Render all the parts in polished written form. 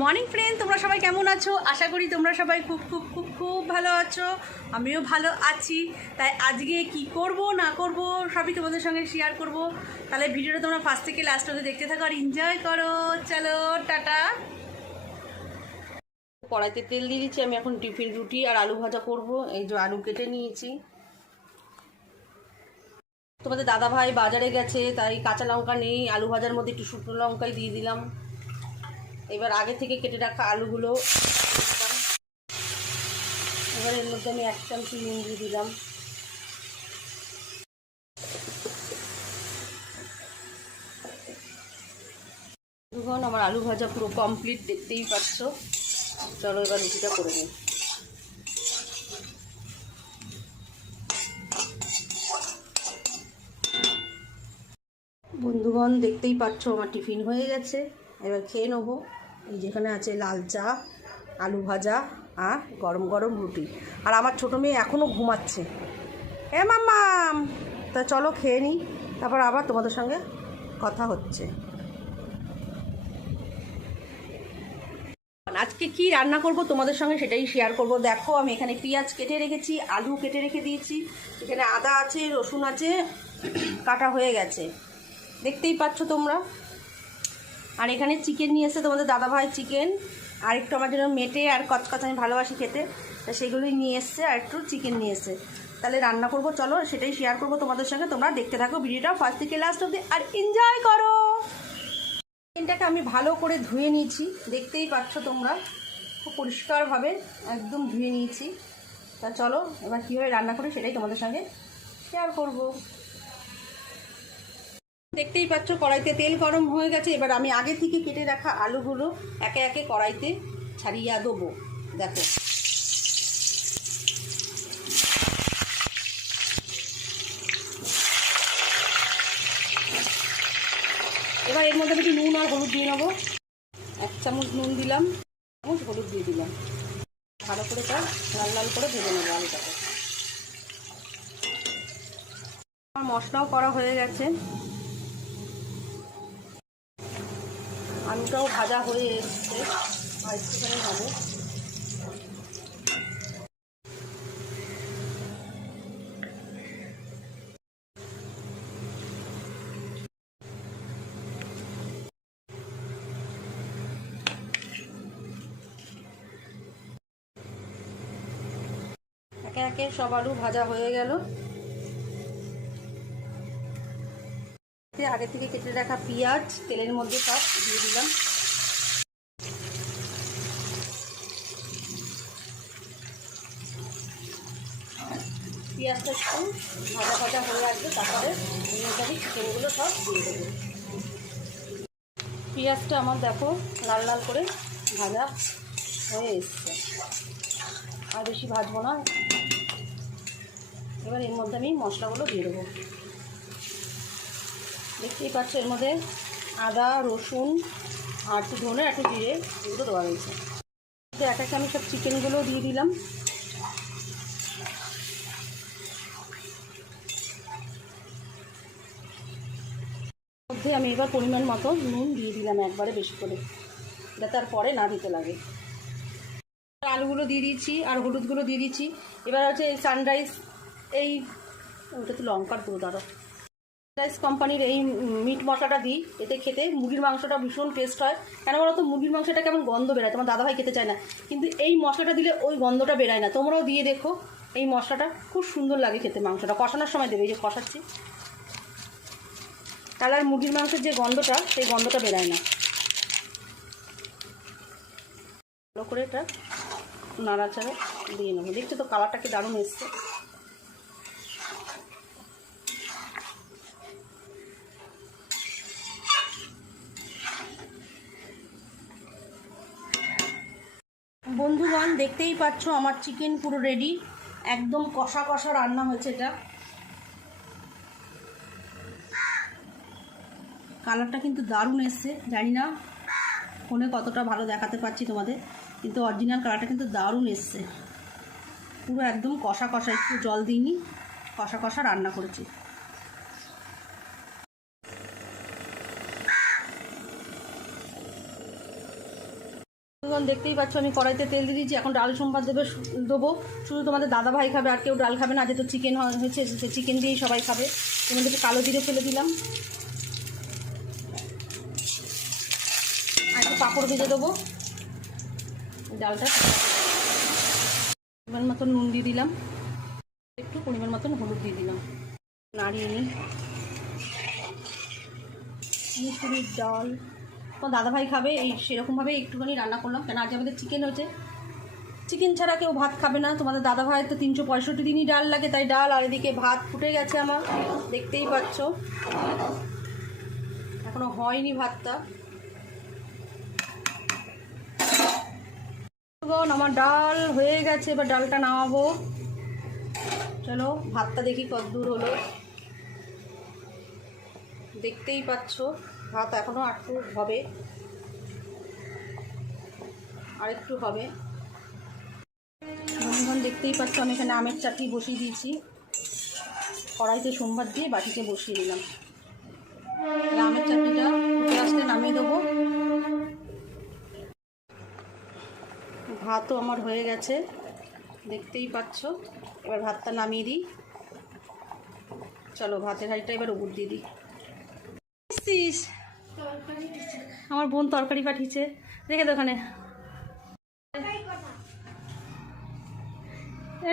Morning friend, তোমরা সবাই কেমন আছো? আশা করি তোমরা সবাই খুব খুব খুব খুব ভালো আছো। আমিও ভালো আছি। তাই আজকে কি করব না করব সবই তোমাদের সঙ্গে শেয়ার করব। তাহলে ভিডিওটা তোমরা ফার্স্ট থেকে লাস্ট অবধি দেখতে থাকো আর এনজয় করো। চলো টাটা। কড়াইতে তেল দিয়ে দিচ্ছি। আমি এখন টিফিন রুটি আর আলু ভাজা করব। এই যে আলু কেটে নিয়েছি। তোমাদের দাদা ভাই বাজারে গেছে, তাই কাঁচা লঙ্কা নেই। আলু ভাজার মধ্যে একটু শুকনো লঙ্কাই দিয়ে দিলাম। এবার আগে থেকে কেটে রাখা আলুগুলো দিলাম। এবার এর মধ্যে আমি 1 চামচ নুন দিয়ে দিলাম। এখন আমার আলু ভাজা পুরো কমপ্লিট, দেখতেই পাচ্ছ। চলো এবার রুটিটা করে নিই। বন্ধুগণ, দেখতেই পাচ্ছ আমার টিফিন হয়ে গেছে। এবার খেয়ে নেবো। এই যেখানে আছে লাল চা, আলু ভাজা আর গরম গরম রুটি। আর আমার ছোটো মেয়ে এখনও ঘুমাচ্ছে। মাম্মাম, তা চলো খেয়ে নিই, তারপর আবার তোমাদের সঙ্গে কথা হচ্ছে। আজকে কি রান্না করব তোমাদের সঙ্গে সেটাই শেয়ার করব। দেখো, আমি এখানে পেঁয়াজ কেটে রেখেছি, আলু কেটে রেখে দিয়েছি, এখানে আদা আছে, রসুন আছে, কাটা হয়ে গেছে, দেখতেই পাচ্ছ তোমরা। আর এখানে চিকেন নিয়ে এসে তোমাদের দাদাভাই চিকেন আর একটু আমার জন্য মেটে আর কচকচ আমি ভালোবাসি খেতে, তা সেগুলোই নিয়ে এসছে। আর একটু চিকেন নিয়ে এসছে। তাহলে রান্না করব, চলো সেটাই শেয়ার করব তোমাদের সঙ্গে। তোমরা দেখতে থাকো ভিডিওটা ফার্স্ট থেকে লাস্ট অবধি আর এনজয় করো। চিকেনটাকে আমি ভালো করে ধুয়ে নিয়েছি, দেখতেই পাচ্ছ তোমরা। খুব পরিষ্কারভাবে একদম ধুয়ে নিয়েছি। তা চলো এবার কীভাবে রান্না করি সেটাই তোমাদের সঙ্গে শেয়ার করব। দেখতেই পাচ্ছ কড়াইতে তেল গরম হয়ে গেছে। এবার আমি আগে থেকে কেটে রাখা আলুগুলো একে একে কড়াইতে ছাড়িয়ে দেবো। দেখো, এবার এর মধ্যে একটু নুন আর হলুদ দিয়ে নেবো। 1 চামচ নুন দিলাম, 1 চামচ হলুদ দিয়ে দিলাম। ভালো করে তার লাল লাল করে ভেজে নেবো আলুটাকে। আমার মশলাও করা হয়ে গেছে, আলুটাও ভাজা হয়ে এসছে। আর একটুখানি হবে। একে একে সব আলু ভাজা হয়ে গেল। আগে থেকে কেটে রাখা পেঁয়াজ তেলের মধ্যে সব দিয়ে দিলাম। পেঁয়াজটা একটু ভাজা ভাজা হয়ে আসবে, তারপরে আমি চিকেনগুলো সব দিয়ে দেবো। পেঁয়াজটা আমার দেখো লাল লাল করে ভাজা হয়ে এসছে, আর বেশি ভাজবো না। এবার এর মধ্যে আমি মশলাগুলো দিয়ে দেবো। দেখতেই পাচ্ছ এর মধ্যে আদা, রসুন আর একটু ধনে, একটু জিরে, এগুলো দেওয়া হয়েছে। এক একে আমি সব চিকেনগুলো দিয়ে দিলাম। মধ্যে আমি এবার পরিমাণ মতো নুন দিয়ে দিলাম, একবারে বেশি করে, যাতে আর পরে না দিতে লাগে। আলুগুলো দিয়ে দিয়েছি আর হলুদগুলো দিয়ে দিয়েছি। এবার হচ্ছে সানরাইজ, এই ওটা তো লঙ্কার গুঁড়ো, দাঁড়ো, সানরাইজ কোম্পানির এই মিট মশলাটা দিই। এতে খেতে মুরগির মাংসটা ভীষণ টেস্ট হয়। কেন বলো তো, মুরগির মাংসটা কেমন গন্ধ বেরোয়, তোমার দাদাভাই খেতে চায় না, কিন্তু এই মশলাটা দিলে ওই গন্ধটা বেরোয় না। তোমরাও দিয়ে দেখো, এই মশলাটা খুব সুন্দর লাগে খেতে। মাংসটা কষানোর সময় দেবে, এই যে কষাচ্ছি, তাহলে আর মুরগির মাংসের যে গন্ধটা, সেই গন্ধটা বেরোয় না। ভালো করে এটা নাড়াচাড়া দিয়ে নেবো। দেখছো তো কালারটা কি দারুণ এসছে। বন্ধুগণ, দেখতেই পাচ্ছ আমার চিকেন পুরো রেডি, একদম কষা কষা রান্না হয়েছে। এটা কালারটা কিন্তু দারুণ এসছে। জানি না ফোনে কতটা ভালো দেখাতে পারছি তোমাদের, কিন্তু অরিজিনাল কালারটা কিন্তু দারুণ এসছে। পুরো একদম কষা কষা, একটু জল দিইনি, কষা কষা রান্না করেছি। দেখতেই পাচ্ছ আমি কড়াইতে তেল দিয়ে দিয়েছি। এখন ডাল সম্বাদ দেবো। শুধু তোমাদের দাদা ভাই খাবে, আর কেউ ডাল খাবে না। যেহেতু চিকেন হয়েছে, সে চিকেন দিয়েই সবাই খাবে। তোমাদেরকে কালো জিরে ফেলে দিলাম, আর একটু পাঁপড় ভেজে দেবো। ডালটা পরিমাণ মতন নুন দিয়ে দিলাম, একটু পরিমাণ মতন হলুদ দিয়ে দিলাম, নাড়িয়ে নিই। মুসুরির ডাল তো দাদাভাই খাবে, এই সেরকমভাবে একটুখানি রান্না করলাম। কেন আজ আমাদের চিকেন হয়েছে, চিকেন ছাড়া কেউ ভাত খাবে না। তোমাদের দাদাভাই তো 365 দিনই ডাল লাগে, তাই ডাল। আর এদিকে ভাত ফুটে গেছে আমার, দেখতেই পাচ্ছ। এখনো হয়নি ভাতটা। আমার ডাল হয়ে গেছে, এবার ডালটা নামাবো। চলো ভাতটা দেখি কত দূর হলো। দেখতেই পাচ্ছ ভাত এখনো একটু হবে, আরেকটু হবে। বন্ধুগণ দেখতেই পাচ্ছ আমি এখানে আমের চাটনি বসিয়ে দিয়েছি। কড়াইতে সোমবার দিয়ে বাটিতে বসিয়ে দিলাম। আমের চাটনিটা ফুটে আসলে নামিয়ে দেবো। ভাতও আমার হয়ে গেছে, দেখতেই পাচ্ছ। এবার ভাতটা নামিয়ে দিই। চলো ভাতের হাঁড়িটা এবার উপর দিয়ে দিই। আমার বোন তরকারি পাঠিয়েছে, রেখে দে ওখানে।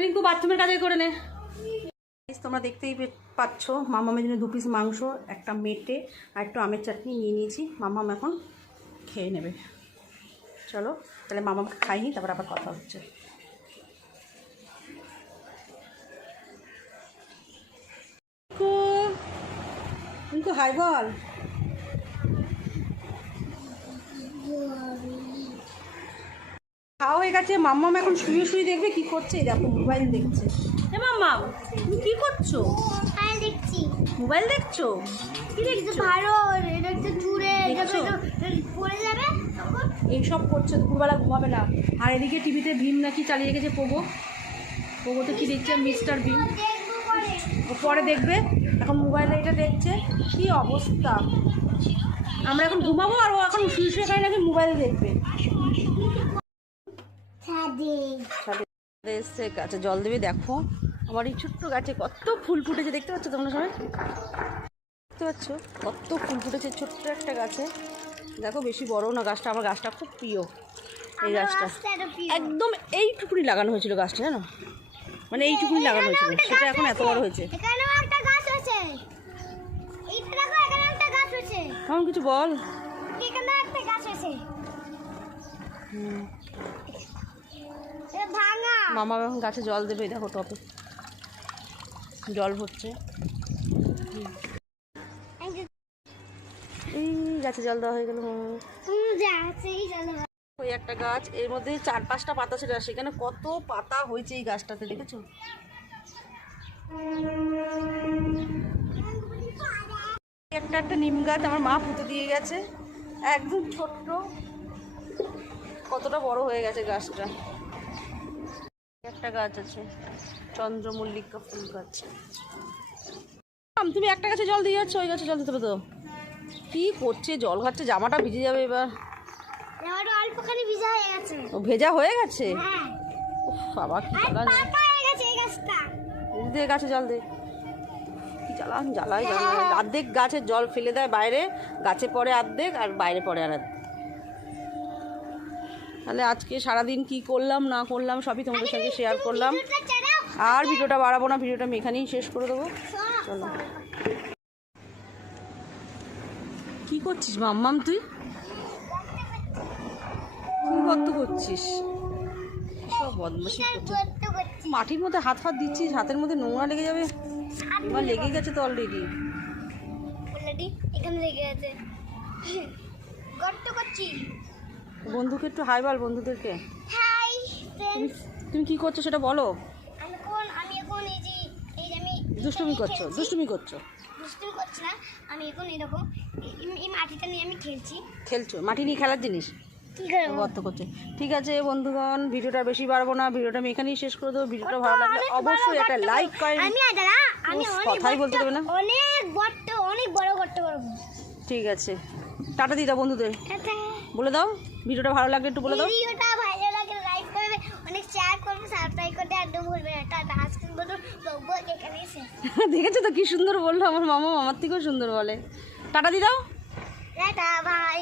রিঙ্কু বাথরুমের কাজে করে নে। তোমরা দেখতেই পাচ্ছ মামামের জন্য 2 পিস মাংস, একটা মেটে আর একটু আমের চাটনি নিয়ে নিয়েছি। মামাম এখন খেয়ে নেবে। চলো তাহলে মামাকে খাইনি, তারপর আবার কথা হচ্ছে। রিঙ্কু হাই বল। খাওয়া হয়ে গেছে। মাম্মাম এখন শুয়ে শুয়ে দেখবে কি করছে। দেখো মোবাইল দেখছে। এ মাম্মাম তুমি কি করছো? মোবাইল দেখছি। মোবাইল দেখছো? কি দেখছো? ভালো, এটা একটু জুড়ে পড়ে যাবে তখন। এইসব করছে, দুপুরবেলা ঘুমাবে না। আর এদিকে টিভিতে ভীম নাকি চালিয়ে রেখেছে পোগো। পোগো তো কি দেখছে? মিস্টার ভীম। দেখবো পরে। ও পরে দেখবে, এখন মোবাইলে এটা দেখছে। কি অবস্থা! আমরা এখন ঘুমাবো আর ও এখন শুয়ে শুয়ে খাই নাকি মোবাইল দেখবে। ছাদে এসছে, গাছে জল দেবে। দেখো আমার এই ছোট্ট গাছে কত ফুল ফুটেছে, দেখতে পাচ্ছ তোমরা সবাই? দেখতে পাচ্ছ কত ফুল ফুটেছে ছোট্ট একটা গাছে। দেখো বেশি বড় না গাছটা, আমার গাছটা খুব প্রিয়। এই গাছটা একদম এইটুকুনি লাগানো হয়েছিল গাছটা, জানো? মানে এইটুকুনি লাগানো হয়েছিল, সেটা এখন এত বড় হয়েছে। কেমন কিছু বল। মামা এখন গাছে জল দেবে। দেখো টপে জল ভরছে। এই গাছে জল দেওয়া হয়ে গেল। ওই একটা গাছ, এর মধ্যে 4-5টা পাতা ছিল, সেখানে কত পাতা হয়েছে এই গাছটাতে, দেখেছো? একটা একটা নিম গাছ আমার মা পুঁতে দিয়ে গেছে, একদম ছোট্ট। কতটা বড় হয়ে গেছে গাছটা। একটা গাছ আছে চন্দ্রমল্লিকা ফুল গাছ। তুমি একটা গাছে জল দিয়ে যাচ্ছ, ওই গাছে জল দিতে হবে তো। কি করছে? জল ঘাটছে, জামাটা ভিজে যাবে এবার। অল্পখানি ভিজা হয়ে গেছে। ও ভেজা হয়ে গেছে? হ্যাঁ। বাবা কি জ্বালা! দে গাছে জল দে। কি জ্বালায় অর্ধেক গাছের জল ফেলে দেয় বাইরে, গাছে পড়ে অর্ধেক আর বাইরে পড়ে আর অর্ধেক। তাহলে আজকে সারাদিন কি করলাম না করলাম সবই তোমাদের সঙ্গে শেয়ার করলাম। আর ভিডিওটা বাড়াবো না, ভিডিওটা আমি এখানেই শেষ করে দেবো। চলো। কি করছিস মাম্মাম? তুই কি কত করছিস? সব বদমাশি করছিস। মাটির মধ্যে হাত ফাত দিচ্ছিস, হাতের মধ্যে নোংরা লেগে যাবে। এবার লেগে গেছে তো অলরেডি। এখানে লেগে গেছে। গর্ত করছি। বন্ধুকে একটু হাই বল, বন্ধুদেরকে। হাই তুমি কি করছো সেটা বলো। আমি এখন এই যে আমি দুষ্টুমি করছো। দুষ্টুমি করছি না, আমি এখন এরকম এই মাটিটা নিয়ে আমি খেলছো। মাটি নিয়ে খেলার জিনিস কি গর্ত করছে। ঠিক আছে বন্ধুগণ, ভিডিওটা বেশি বাড়বো না, ভিডিওটা আমি এখানেই শেষ করে দেবো। ভিডিওটা ভালো লাগলে অবশ্যই একটা লাইক করেন। আমি কথাই বলতে দেবে না। অনেক বড় গর্ত করবো। ঠিক আছে, টাটা দিয়ে দাও বন্ধুদের, টাটা। বলে দাও ভিডিওটা ভালো লাগলে একটু বলে দাও। ভিডিওটা ভালো লাগলে লাইক করবে, অনেক শেয়ার করবে, সাবস্ক্রাইব করতে একদম ভুলবে না। টাটা, আজকের মতো ব্লগ এখানেই শেষ। দেখেছো তো কি সুন্দর বললো আমার মামা, আমার থেকেও সুন্দর বলে। টাটা দিয়ে দাও। Tata, by.